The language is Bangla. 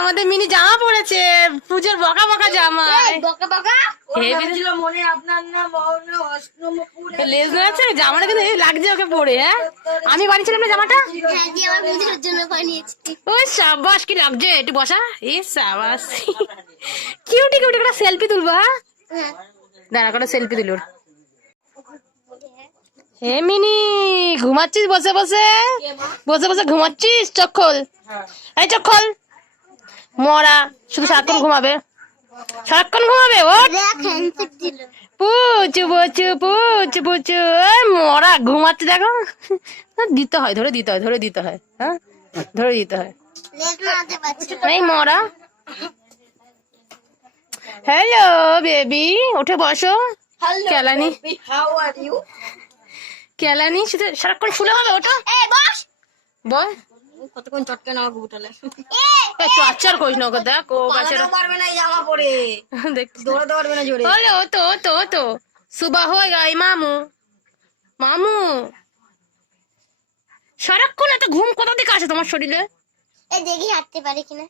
আমাদের মিনি জামা পড়েছে, পূজার বকা বকা জামা। লেজ আছে জামাটা, কিন্তু লাগছে ওকে পরে। হ্যাঁ, আমি বানিয়েছিলাম না জামাটা। ওই সাবাস, কি লাগছে, একটু বসা। এ সাবাস, কিউটি কিউটি করে সেলফি তুলবো। হ্যাঁ, দাঁড়া করে সেলফি তুলো। হে মিনি, ঘুমাচ্ছিস বসে বসে? বসে বসে ঘুমাচ্ছিস? চোখ খোল, এই চোখ খোল। মরা, শুধু সারাক্ষণ ঘুমাবে, সারাক্ষণ ঘুমাবে। ও পুচু পুচু পুচু পুচু, মরা ঘুমাচ্ছে দেখো। দিতে হয়, ধরে দিতে হয়, ধরে দিতে হয়। হ্যাঁ, ধরে দিতে হয়। এই মরা। হ্যালো বেবি, উঠে বসো। কেলানি কেলানি, শুধু সারাক্ষণ শুলে হবে। ওটা বল, কতক্ষণ চটকে না গুটালে আচ্ছার করিস না ওকে। দেখ ও গাছের পারবে না জামা পরে, দেখছিস, দৌড়াতে পারবে না জোরে। বলে ও তো ও তো ও তো সুবা হয়ে গাই মামু। মামু, সারাক্ষণ এত ঘুম কোথা থেকে আসে তোমার শরীরে? দেখি হাঁটতে পারে কিনা।